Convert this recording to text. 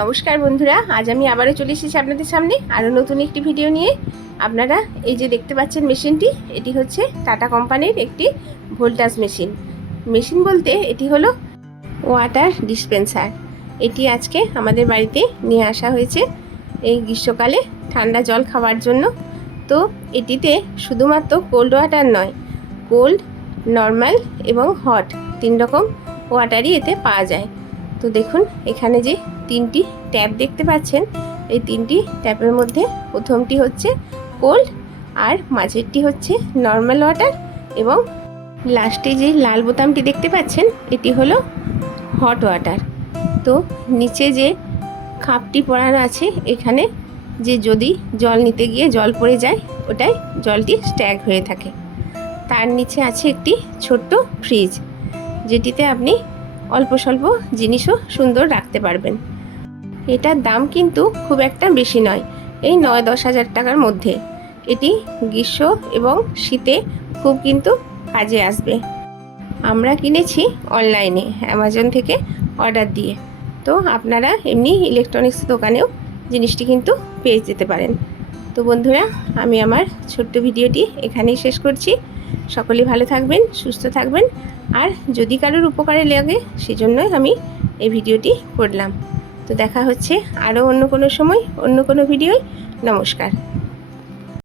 নমস্কার বন্ধুরা, আজ আমি আবারও চলে এসেছি আপনাদের সামনে আরও নতুন একটি ভিডিও নিয়ে। আপনারা এই যে দেখতে পাচ্ছেন মেশিনটি, এটি হচ্ছে টাটা কোম্পানির একটি ভোল্টাজ মেশিন বলতে এটি হলো ওয়াটার ডিসপেন্সার। এটি আজকে আমাদের বাড়িতে নিয়ে আসা হয়েছে এই গ্রীষ্মকালে ঠান্ডা জল খাওয়ার জন্য। তো এটিতে শুধুমাত্র কোল্ড ওয়াটার নয়, কোল্ড, নর্মাল এবং হট 3 রকম ওয়াটারই এতে পাওয়া যায়। তো দেখুন এখানে যে 3টি ট্যাপ দেখতে পাচ্ছেন, এই 3টি ট্যাপের মধ্যে প্রথমটি হচ্ছে কোল্ড, আর মাঝেরটি হচ্ছে নর্মাল ওয়াটার, এবং লাস্টে যে লাল বোতামটি দেখতে পাচ্ছেন এটি হলো হট ওয়াটার। তো নিচে যে খাপটি পরানো আছে, এখানে যে যদি জল নিতে গিয়ে জল পড়ে যায় ওটাই জলটি স্ট্যাগ হয়ে থাকে। তার নিচে আছে একটি ছোট্ট ফ্রিজ, যেটিতে আপনি অল্প স্বল্প জিনিসও সুন্দর রাখতে পারবেন। এটার দাম কিন্তু খুব একটা বেশি নয়, এই 9-10 হাজার টাকার মধ্যে। এটি গ্রীষ্ম এবং শীতে খুব কিন্তু কাজে আসবে। আমরা কিনেছি অনলাইনে অ্যামাজন থেকে অর্ডার দিয়ে। তো আপনারা এমনি ইলেকট্রনিক্স দোকানেও জিনিসটি কিন্তু পেয়ে যেতে পারেন। তো বন্ধুরা, আমি আমার ছোট্ট ভিডিওটি এখানেই শেষ করছি। সকলেই ভালো থাকবেন, সুস্থ থাকবেন, আর যদি কারোর উপকারে লাগে সেজন্যই আমি এই ভিডিওটি করলাম। তো দেখা হচ্ছে আরও অন্য কোনো সময় অন্য কোনো ভিডিওয়। নমস্কার।